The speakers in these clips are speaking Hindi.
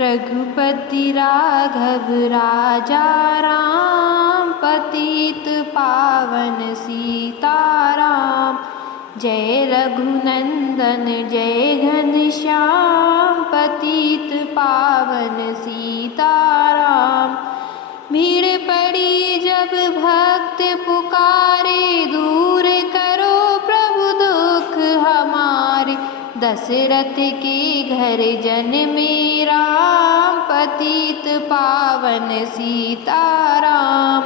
रघुपति राघव राजा राम, पतित पावन सीताराम। जय रघुनंदन जय घनश्याम, पतित पावन सीताराम। भीड़ पड़ी जब भक्त पुकारे, दूर करो प्रभु दुख हमारे। दशरथ के घर जन्मे राम, पतित पावन सीताराम।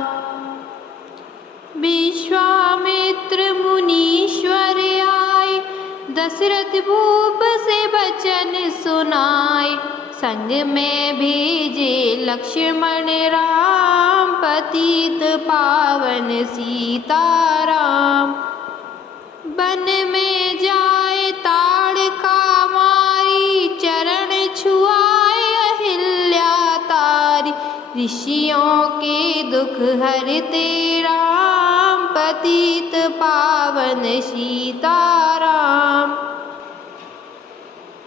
विश्वामित्र मुनीश्वर आए, दशरथ भूप से वचन सुनाए। संग में भेजे लक्ष्मण राम, पतित पावन सीताराम। वन में जाए ताड़का मारी, चरण छुआए अहिल्या तारी। ऋषियों के दुख हरते राम, पतित पावन सीताराम।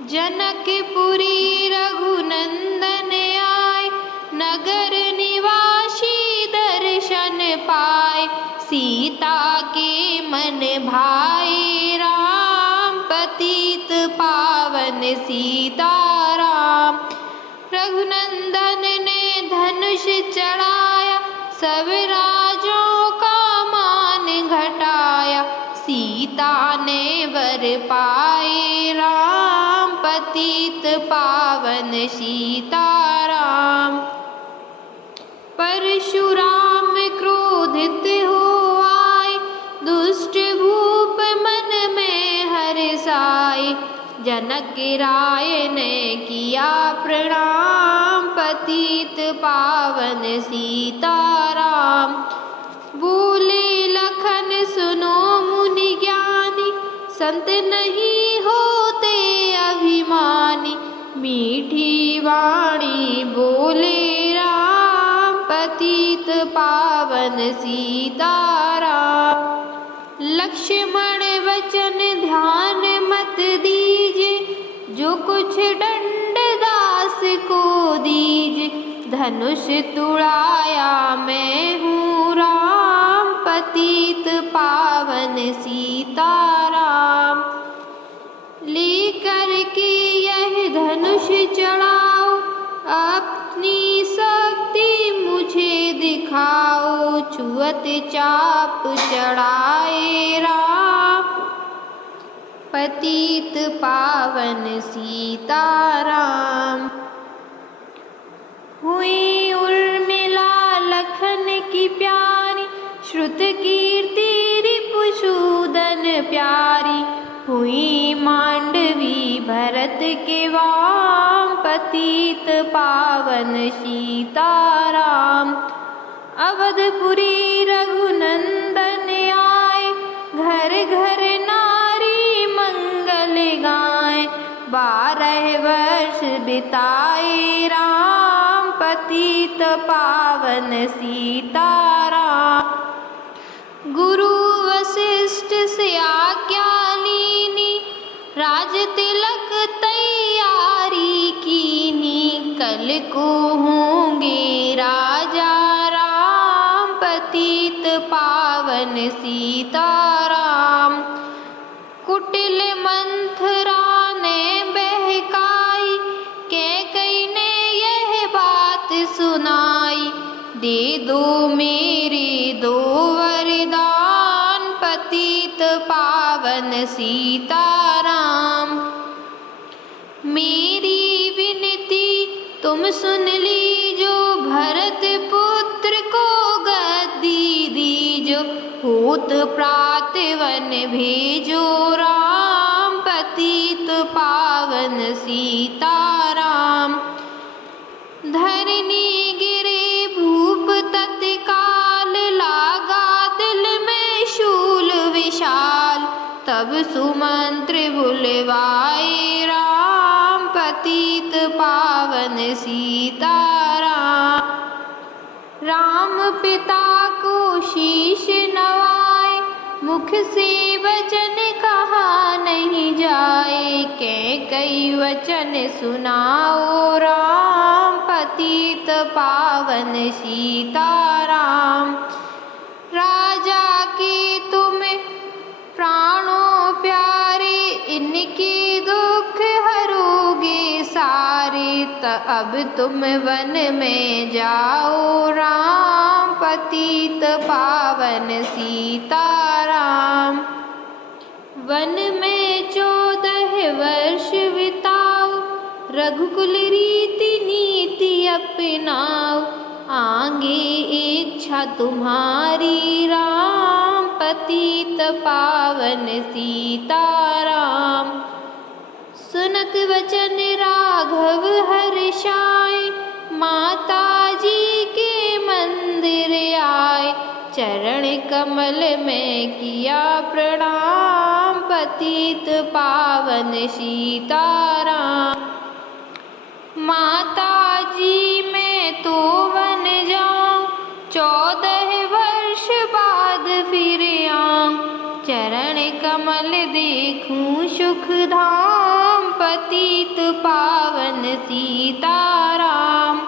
जनकपुरी रघुनंदन आए, नगर निवासी दर्शन पाए। सीता के मन भाए राम, पतित पावन सीताराम। रघुनंदन ने धनुष चढ़ाया, सब राजों का मान घटाया। सीता ने वर पाए राम, पतित पावन सीताराम। परशुराम क्रोधित हो आए, दुष्ट भूप मन में हर्षाए। जनक राय ने किया प्रणाम, पतित पावन सीताराम। बोले लखन सुनो मुनि ज्ञानी, संत नहीं होते अभिमानी। मीठी वाणी बोले राम, पतित पावन सीताराम। लक्ष्मण वचन ध्यान मत दीजिए, जो कुछ दंड दास को दीजिए। धनुष तुड़ाया मैं हूँ राम, पतित पावन सीताराम। लेकर के यह धनुष चढ़ाओ, अपनी शक्ति मुझे दिखाओ। छुअत चाप चढ़ाए राम, पतित पावन सीताराम। हुई उर्मिला लखन की प्यारी, श्रुत कीर्ति रिपुसूदन प्यारी। हुई मांडवी भरत के वाम, पतित पावन सीताराम। अवधपुरी रघुनंदन आए, घर घर नारी मंगल गाए। 12 वर्ष बिताए राम, पतित पावन सीताराम। गुरु वशिष्ठ से आज्ञा लीनी, राज तिलक तैयारी कीनी। कल को होंगे राजा राम, पतित पावन सीताराम। कुटिल मंथरा ने बहकाई, कैकेयी ने यह बात सुनाई। दे दो मेरे 2 वरदान, पतित पावन सीताराम। मेरी विनती तुम सुन लीजो, भरत पुत्र को गद्दी दीजो। होत प्रातवन भेजो राम, पतित पावन सीताराम। धरनी गिरे भूप तत्काल, लागा दिल में शूल विशाल। तब सुमंत्र बुलवाए राम, पतित पावन सीताराम। राम पिता को शीश नवाए, मुख से वचन कहा नहीं जाए। लाए कई वचन सुनाओ राम, पतित पावन सीताराम। राजा के तुम प्राणों प्यारे, इनके दुख हरोगे सारे। अब तुम वन में जाओ राम, पतित पावन सीताराम। वन में 14 वर्ष बिताओ, रघुकुल रीति नीति अपनाओ। आगे इच्छा तुम्हारी राम, पतित पावन सीताराम। सुनत वचन राघव हर्षाए, माता जी के मंदिर आए। चरण कमल में किया प्रणाम, पतित पावन सीताराम। माता जी मैं तो वन जाऊं, 14 वर्ष बाद फिर आऊं। चरण कमल देखूं सुख धाम, पतित पावन सीताराम।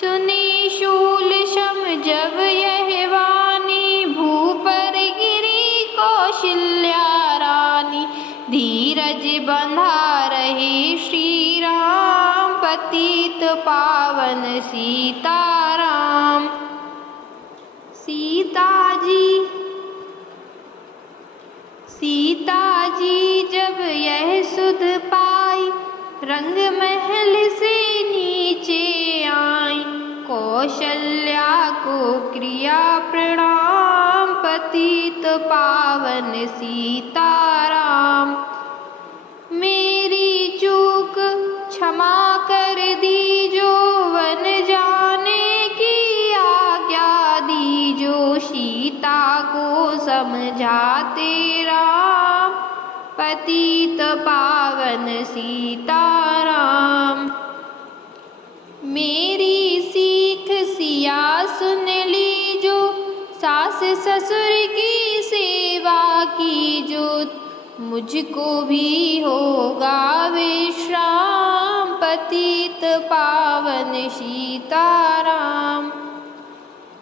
सुनी शूल शम जब यह वाणी, भूपर गिरी कौशल्या रानी। धीरज बंधा रहे श्री राम, पतित पावन सीताराम। सीता जी जब यह सुध पाई, रंग महल से नीचे आई। कौशल्या को क्रिया प्रणाम, पतित पावन सीताराम। मेरी चूक क्षमा कर दीजो, वन जाने की आज्ञा दीजो। सीता को समझाते राम, पतित पावन सीताराम। मेरी सीख सिया सुन लीजो, सास ससुर की सेवा कीजो। मुझको भी होगा विश्राम, पतित पावन सीताराम।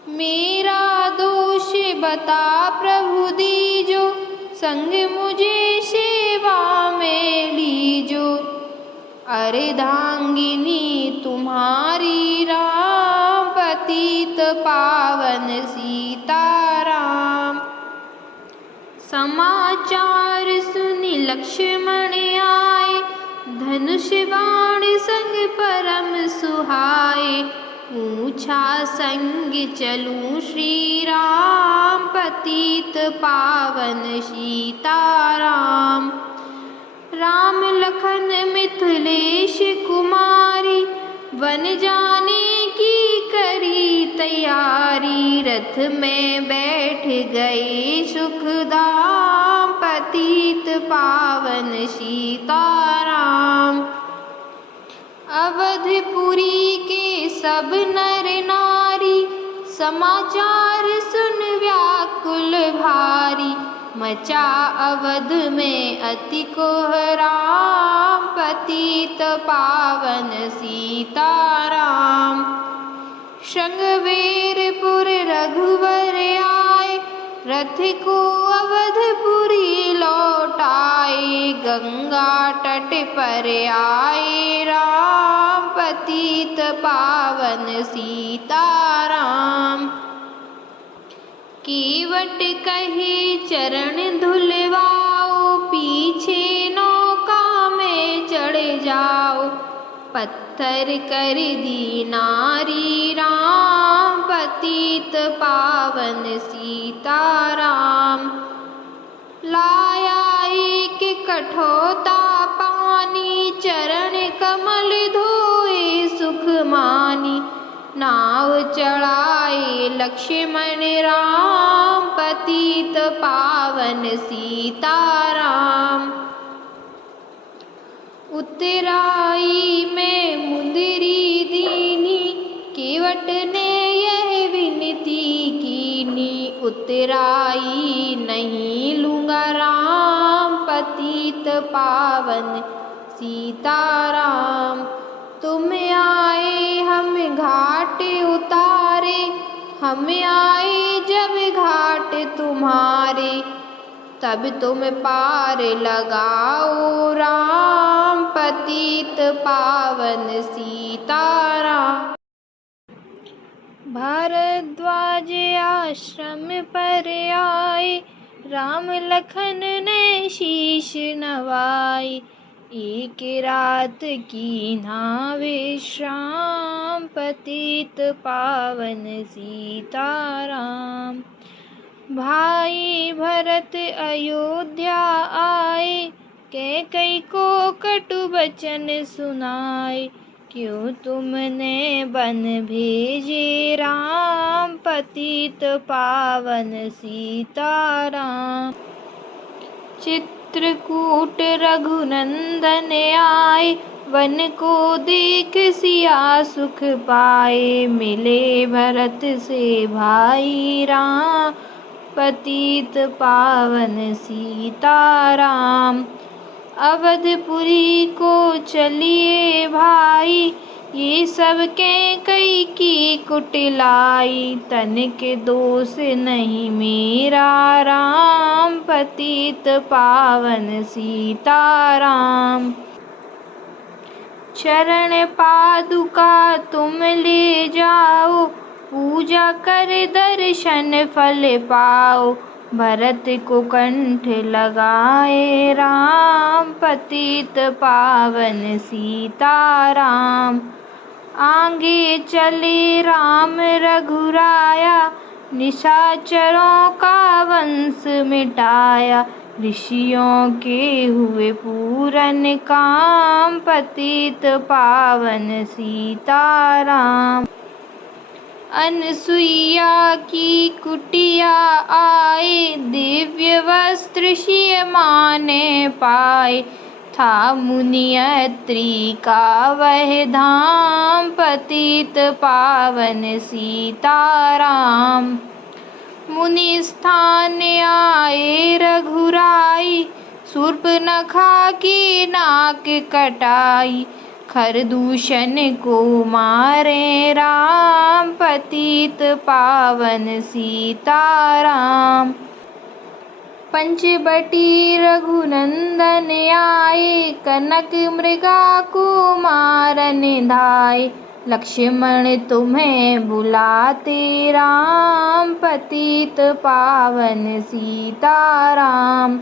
मेरा दोष बता प्रभु दीजो, संग मुझे सेवा में लीजो। अर्धांगिनी तुम्हारी राम, पतित पावन सीताराम। समाचार सुनि लक्ष्मण आए, धनुष बाण संग परम सुहाए। पूछा संग चलूं श्री राम, पतित पावन सीताराम। राम लखन मिथिलेश कुमारी, वन जाने की करी तैयारी। रथ में बैठ गए सुखधाम, पतित पावन सीताराम। अवधपुरी के सब नर नारी, समाचार सुन व्याकुल भारी। मचा अवध में अति कोहराम, पतित पावन सीताराम। श्रृंगवेरपुर रघुवर आए, रथ को अवधपुरी लौटाए। गंगा तट पर आए राम, पतित पावन सीताराम। केवट कहे चरण धुलवाओ, पीछे नौका में चढ़ जाओ। पत्थर कर दी नारी राम, पतित पावन सीताराम। लाया एक कठोता पानी, चरण कमल धोए सुख मानी। नाव चढ़ाए लक्ष्मण राम, पतित पावन सीताराम। उतराई में मुंदरी दीनी, केवट ने यह विनती कीनी। उतराई नहीं लूंगा राम, पतित पावन सीताराम। तुम आए हम घाट उतारे, हम आए जब घाट तुम्हारे, तब तुम पार लगाओ राम, पतित पावन सीताराम। भारद्वाज आश्रम पर आए, राम लखन ने शीश नवाए, एक रात की ना विश्राम, पतित पावन सीताराम। भाई भरत अयोध्या आए, कैकेयी को कटु बचन सुनाए, क्यों तुमने बन भेजे राम, पतित पावन सीताराम। चित्रकूट रघुनंदन आए, वन को देख सिया सुख पाए, मिले भरत से भाई राम, पतित पावन सीताराम। अवधपुरी को चलिए भाई, ये सब कैकेयी की कुटिलाई, तन के दोष नहीं मेरा राम, पतित पावन सीताराम। चरण पादुका तुम ले जाओ, पूजा कर दर्शन फल पाओ, भरत को कंठ लगाए राम, पतित पावन सीताराम। आगे चले राम रघुराया, निशाचरों का वंश मिटाया, ऋषियों के हुए पूरन काम, पतित पावन सीताराम। अनसुईया की कुटिया आए, दिव्य वस्त्र सियमा ने पाए, था मुनि अत्रि का वह धाम, पतित पावन सीताराम। मुनि स्थान आए रघुराई, शूर्पणखा की नाक कटाई, खरदूषण को मारे राम, पतित पावन सीताराम। पंचवटी रघुनंदन आए, कनक मृगा को मारन धाये, लक्ष्मण तुम्हें बुलाते राम, पतित पावन सीताराम।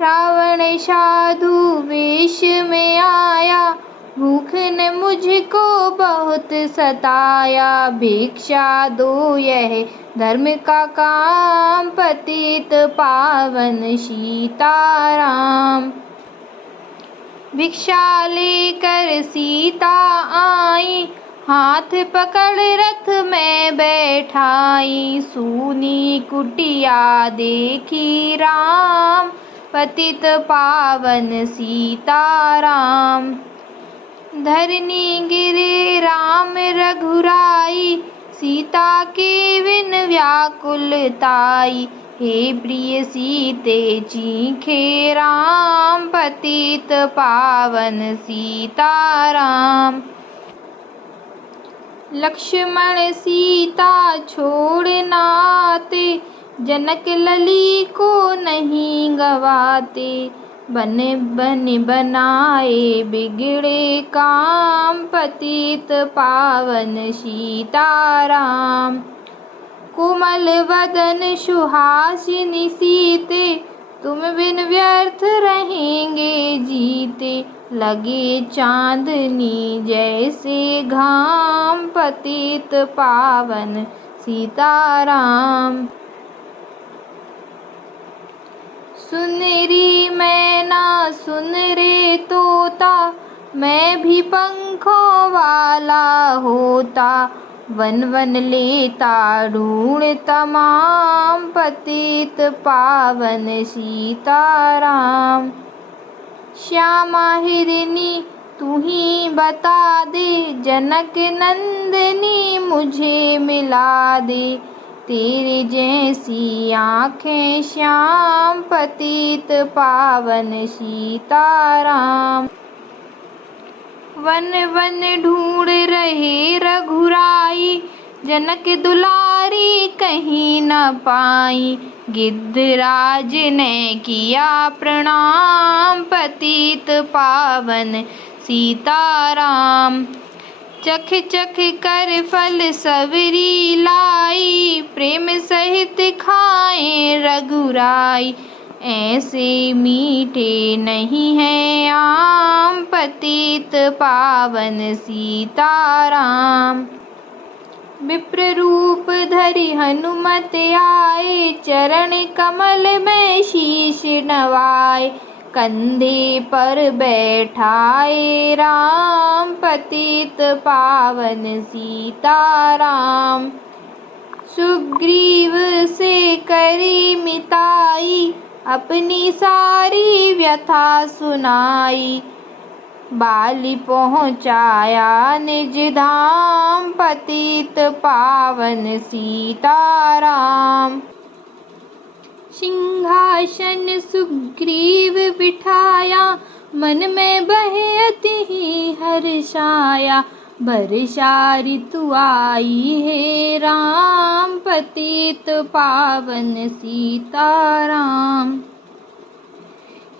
रावण साधु वेश में आया, भूख ने मुझको बहुत सताया, भिक्षा दो यह धर्म का काम, पतित पावन सीताराम। भिक्षा लेकर सीता आई, हाथ पकड़ रथ में बैठाई, सूनी कुटिया देखी राम, पतित पावन सीताराम। धरनी गिरे राम रघुराई, सीता के बिन व्याकुलताई, हे प्रिय सीते चीखे राम, पतित पावन सीताराम। लक्ष्मण सीता छोड़ नाते, जनक लली को नहीं गवाते, बन बन बनाए बिगड़े काम, पतित पावन सीताराम। कोमल वदन सुहासिनी सीते, तुम बिन व्यर्थ रहेंगे जीते, लगे चांदनी जैसे घाम, पतित पावन सीताराम। सुन री मैना सुन रे तोता, मैं भी पंखों वाला होता, वन वन लेता ढूंढ तमाम, पतित पावन सीताराम। श्यामा हिरनी तू ही बता दे, जनक नंदनी मुझे मिला दे, तेरे जैसी आँखें श्याम पतित पावन सीताराम। वन वन ढूंढ रहे रघुराई, जनक दुलारी कहीं न पाई। गिद्धराज ने किया प्रणाम पतित पावन सीताराम। चख चख कर फल सबरी लाई, प्रेम सहित खाए रघुराई। ऐसे मीठे नहीं है आम पतित पावन सीताराम। विप्र रूप धरि हनुमत आए, चरण कमल में शीश नवाए। कंधे पर बैठाए राम पतित पावन सीताराम। सुग्रीव से करी मिताई, अपनी सारी व्यथा सुनाई। बाली पहुँचाया निज धाम पतित पावन सीताराम। सिंहासन सुग्रीव बिठाया, मन में बहे अति ही हर्षाया। वर्षा ऋतु आई है राम पतित पावन सीताराम।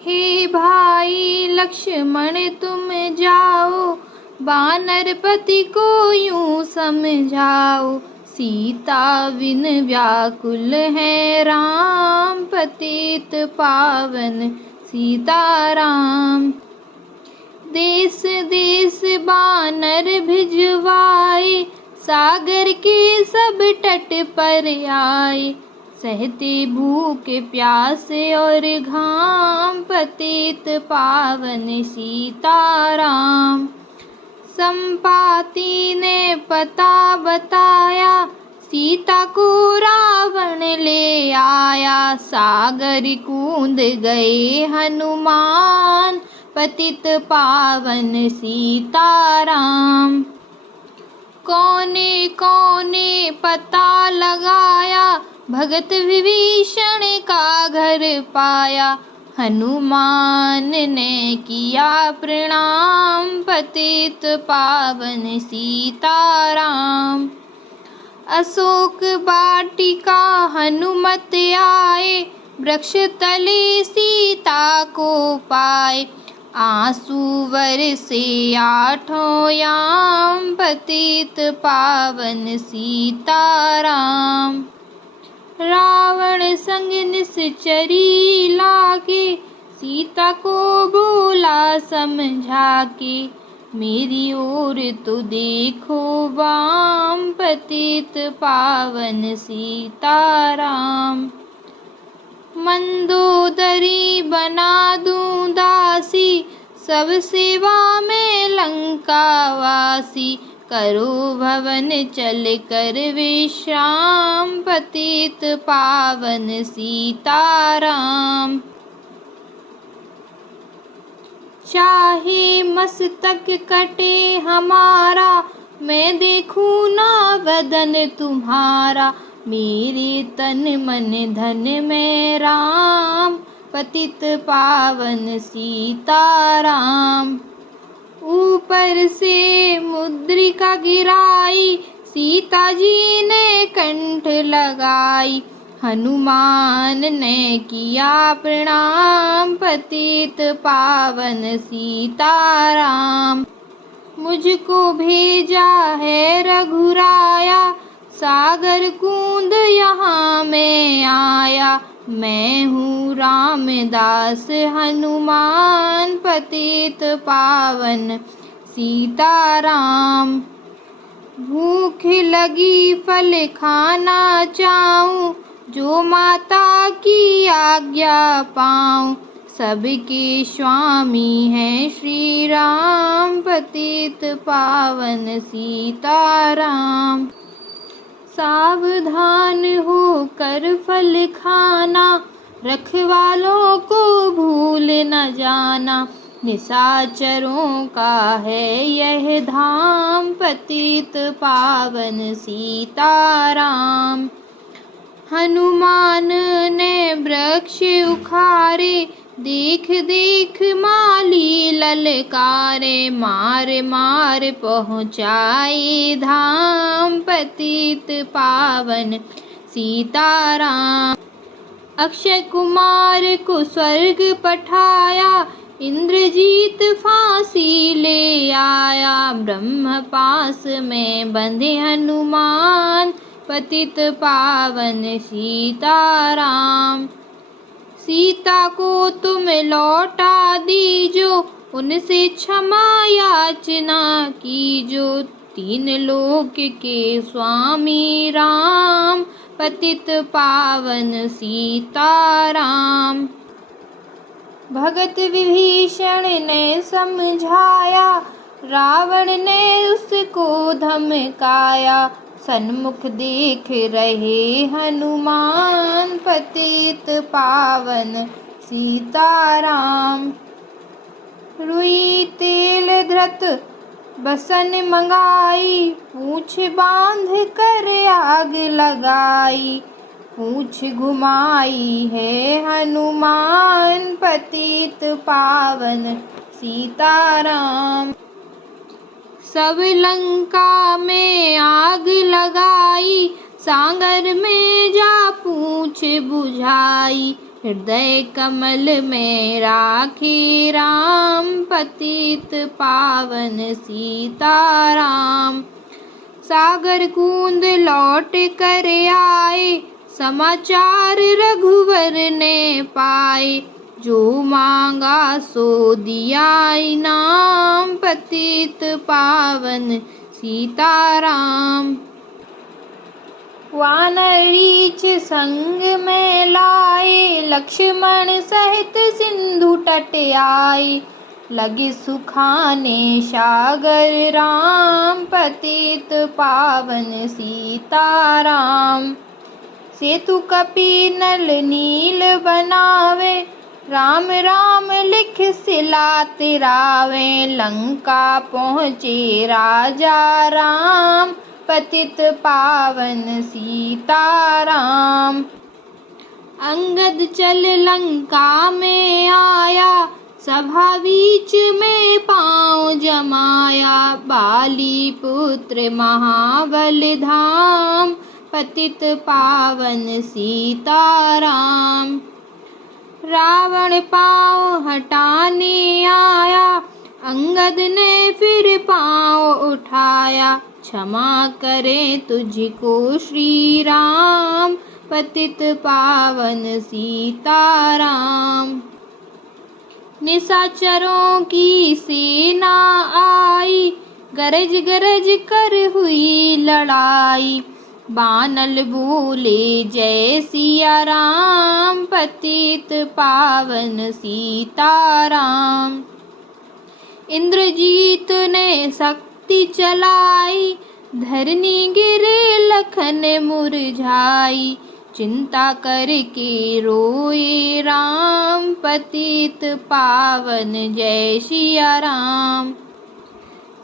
हे भाई लक्ष्मण तुम जाओ, वानरपति को यूं समझाओ। सीता बिन व्याकुल है राम पतित पावन सीताराम। देश देश बानर भिजवाए, सागर के सब तट पर आए। सहते भूख प्यासे और घाम पतित पावन सीताराम। संपाति ने पता बताया, सीता को रावण ले आया। सागर कूद गए हनुमान पतित पावन सीताराम। कौने कौने पता लगाया, भगत विभीषण का घर पाया। हनुमान ने किया प्रणाम पतित पावन सीताराम। अशोक वाटिका हनुमत आए, वृक्ष तले सीता को पाए। आंसू बरसे आठों याम पतित पावन सीताराम। रावण संग निश्चरी लागे, सीता को बोला समझा के। मेरी ओर तो देखो वाम पतित पावन सीताराम। मंदोदरी बना दूं दासी, सब सेवा में लंकावासी। करो भवन चल कर विश्राम पतित पावन सीताराम। चाहे मस्तक कटे हमारा, मैं देखूं ना बदन तुम्हारा। मेरे तन मन धन में राम पतित पावन सीताराम। ऊपर से मुद्रिका गिराई, सीता जी ने कंठ लगाई। हनुमान ने किया प्रणाम पतित पावन सीताराम। मुझको भेजा है रघुराया, सागर कूंद यहाँ मैं आया। मैं हूँ रामदास हनुमान पतित पावन सीताराम। भूख लगी फल खाना चाहूं, जो माता की आज्ञा पाऊं। सबके स्वामी हैं श्री राम पतित पावन सीताराम। सावधान हो कर फल खाना, रखवालों को भूल न जाना। निशाचरों का है यह धाम पतित पावन सीताराम। हनुमान ने वृक्ष उखारे, देख देख माली ललकारे। मार मार पहुँचाए धाम, पतित पावन सीताराम। अक्षय कुमार को स्वर्ग पठाया, इंद्रजीत फांसी ले आया। ब्रह्म पास में बंधे हनुमान, पतित पावन सीताराम। सीता को तुम लौटा दीजो, उनसे क्षमा याचना कीजो। तीन लोक के स्वामी राम, पतित पावन सीताराम। भगत विभीषण ने समझाया, रावण ने उसको धमकाया। सन्मुख देख रहे हनुमान, पतित पावन सीताराम। रुई तेल धृत बसन मंगाई, पूछ बांध कर आग लगाई। पूछ घुमाई है हनुमान, पतित पावन सीताराम। सब लंका में आग लगाई, सांगर में जा पूछ बुझाई। हृदय कमल में राखे राम, पतित पावन सीताराम। सागर कूंद लौट कर आए, समाचार रघुवर ने पाए। जो मांगा सो दिया इनाम, पतित पावन सीताराम। वानरीच संग में लाए, लक्ष्मण सहित सिंधु तट आए। लगे सुखाने सागर राम, पतित पावन सीताराम। सेतु कपि नल नील बनावे, राम राम लिख सिला तिरावे। लंका पहुँचे राजा राम, पतित पावन सीताराम। अंगद चल लंका में आया, सभा बीच में पाँव जमाया। बाली पुत्र महाबल धाम, पतित पावन सीताराम। रावण पाँव हटाने आया, अंगद ने फिर पाँव उठाया। क्षमा करे तुझको श्री राम, पतित पावन सीताराम। निशाचरों की सेना आई, गरज गरज कर हुई लड़ाई। बानल बोले जय सिया राम, पतित पावन सीताराम। इंद्रजीत ने शक्ति चलाई, धरनी गिरे लखन मुरझाई। चिंता करके रोए राम, पतित पावन जय सिया राम।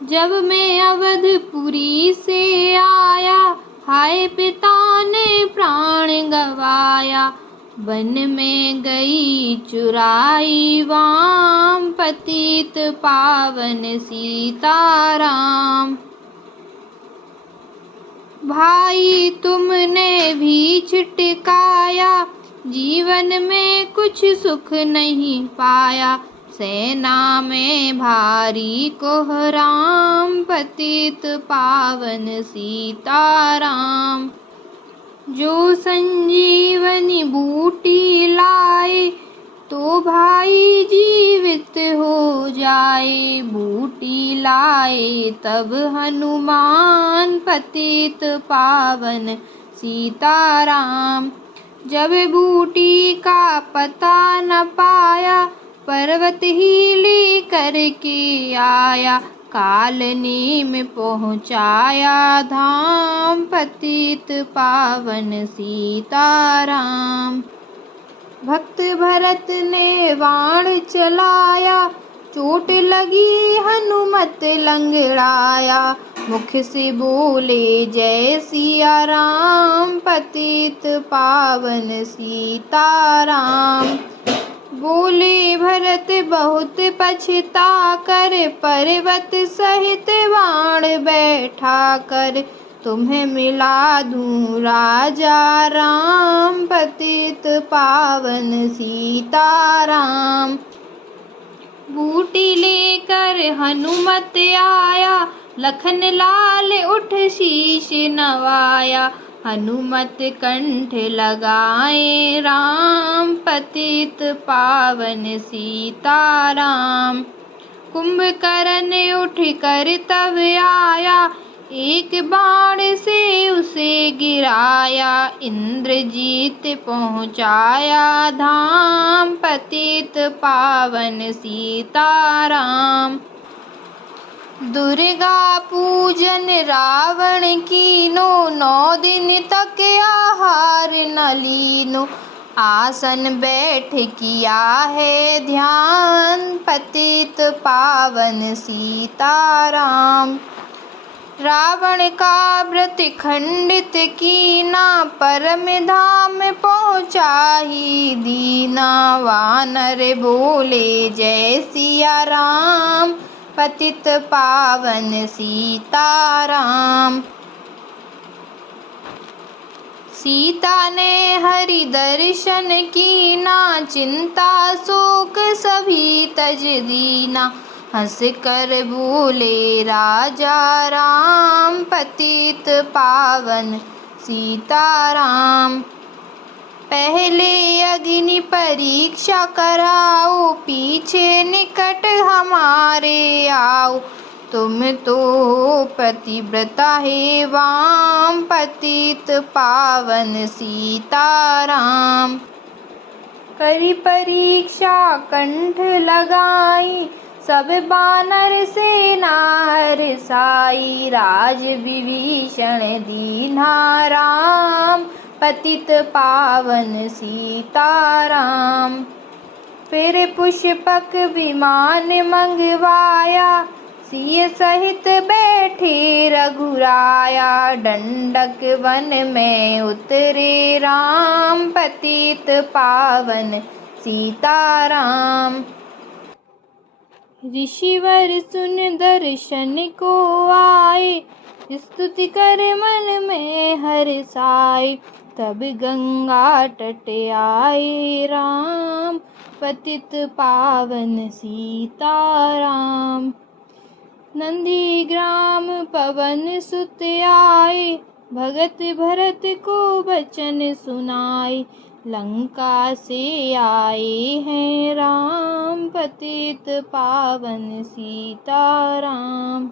जब मैं अवधपुरी से आया, हाय पिता ने प्राण गवाया। वन में गई चुराई वाम, पतित पावन सीताराम। भाई तुमने भी छिटकाया, जीवन में कुछ सुख नहीं पाया। सेना में भारी कोहराम, पतित पावन सीताराम। जो संजीवनी बूटी लाए, तो भाई जीवित हो जाए। बूटी लाए तब हनुमान, पतित पावन सीताराम। जब बूटी का पता न पाया, पर्वत ही ले करके आया। कालनी में पहुँचाया धाम, पतित पावन सीताराम। भक्त भरत ने बाण चलाया, चोट लगी हनुमत लंगड़ाया। मुख से बोले जय सिया राम, पतित पावन सीताराम। बोले भरत बहुत पछता कर, पर्वत सहित बाण बैठा कर, तुम्हें मिला दूं राजा राम, पतित पावन सीताराम। बूटी लेकर हनुमत आया, लखन लाल उठ शीश नवाया, हनुमत कंठ लगाए राम, पतित पावन सीताराम। कुंभकर्ण उठ कर तब आया, एक बाण से उसे गिराया, इंद्रजीत पहुँचाया धाम, पतित पावन सीताराम। दुर्गा पूजन रावण कीनो, 9 दिन तक आहार न लीनो, आसन बैठ किया है ध्यान, पतित पावन सीताराम। रावण का व्रत खंडित कीना, परम धाम पहुँचा ही दीना, वानर बोले जय सिया राम, पतित पावन सीताराम। सीता ने हरि दर्शन कीना, चिंता शोक सभी तज दीना, हंस कर बोले राजा राम, पतित पावन सीताराम। पहले अग्नि परीक्षा कराओ, पीछे निकट हमारे आओ, तुम तो पतिव्रता हे वाम, पतित पावन सीताराम। करी परीक्षा कंठ लगाई, सब बानर सेना हरसाई, राज विभीषण दीन्हा राम, पतित पावन सीताराम। फिर पुष्पक विमान मंगवाया, सिय सहित बैठे रघुराया, दंडक वन में उतरे राम, पतित पावन सीताराम। ऋषिवर सुन दर्शन को आए, स्तुति कर मन में हर्षाए, तब गंगा तट आए राम, पतित पावन सीताराम। नंदीग्राम पवन सुत आए, भगत भरत को वचन सुनाए, लंका से आए हैं राम, पतित पावन सीताराम।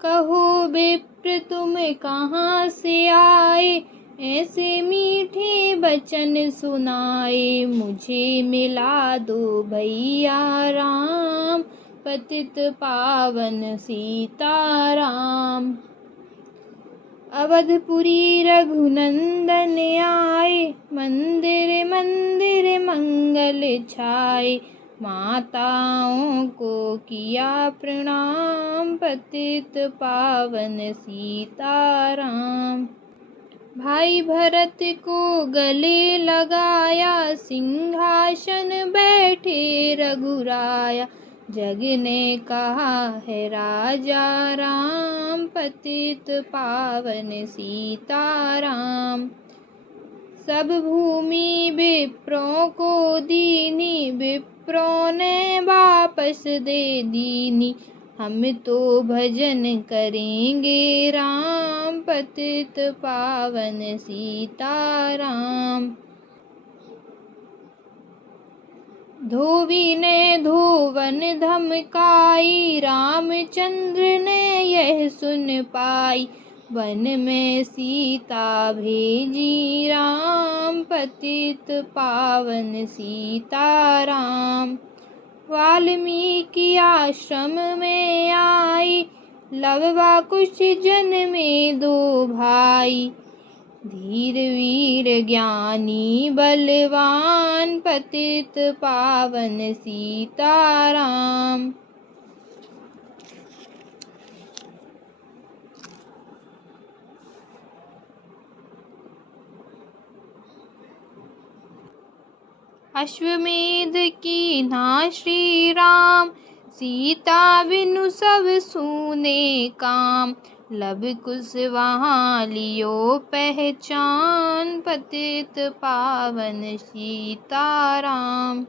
कहो विप्र तुम कहाँ से आए, ऐसे मीठे वचन सुनाए, मुझे मिला दो भैया राम, पतित पावन सीताराम। अवधपुरी रघुनंदन आए, मंदिर मंदिर मंगल छाए, माताओं को किया प्रणाम, पतित पावन सीताराम। भाई भरत को गले लगाया, सिंहासन बैठे रघुराया, जग ने कहा है राजा राम, पतित पावन सीताराम। सब भूमि विप्रों को दीनी, विप्रों ने वापस दे दीनी, हम तो भजन करेंगे राम, पतित पावन सीताराम। धोबी ने धोवन धमकाई, रामचंद्र ने यह सुन पाई, वन में सीता भेजी राम, पतित पावन सीताराम। वाल्मीकि आश्रम में आई, लववा कुछ जन्मे 2 भाई, धीर वीर ज्ञानी बलवान, पतित पावन सीताराम। अश्वमेध कीन्हा श्री राम, सीता बिनु सब सूने काम। लब कुश वहाँ लियो पहचान, पतित पावन सीताराम।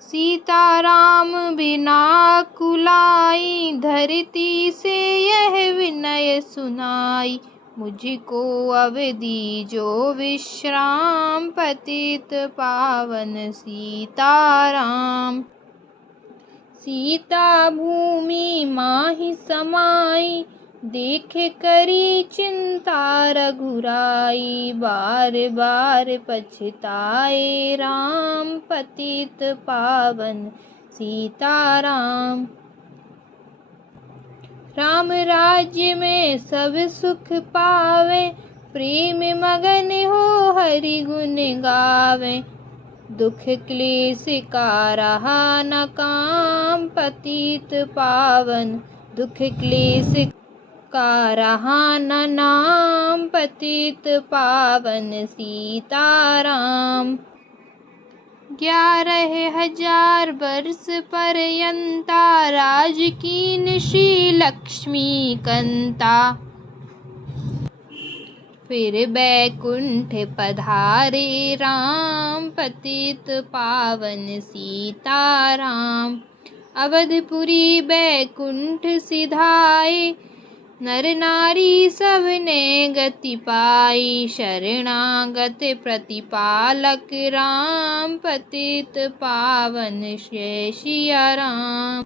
सीताराम बिना कुलाई, धरती से यह विनय सुनाई। मुझको अब दीजो विश्राम, पतित पावन सीताराम। सीता भूमि माहि समाई, देखे करी चिंता रघुराई। बार बार पछताए राम, पतित पावन सीताराम। राम राज्य में सब सुख पावे, प्रेम मगन हो हरि गुण गावे। दुख क्लेश का रहा न काम, पतित पावन दुख क्लेश का रहा न नाम। पतित पावन सीताराम। 11,000 वर्ष पर्यंता, राज कीन श्री लक्ष्मी कंता। फिर बैकुंठ पधारे राम, पतित पावन सीताराम। अवधपुरी बैकुंठ सिधाए, नर नारी सब ने गति पाई। शरणागत प्रतिपालक राम, पतित पावन सिया राम।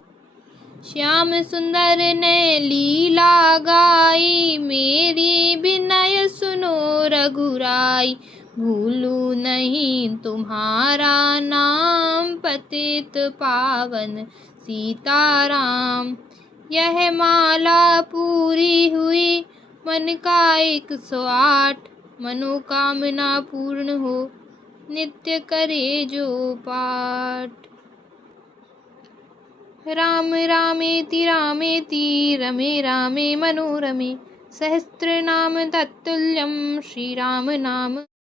श्याम सुंदर ने लीला गाई, मेरी विनय सुनो रघुराई। भूलू नहीं तुम्हारा नाम, पतित पावन सीताराम। यह माला पूरी हुई मन का 108, मनोकामना पूर्ण हो नित्य करे जो पाठ। राम रामेति रामेति रमे रामे मनोरमे, सहस्रनाम तत्तुल्यं श्रीराम नाम।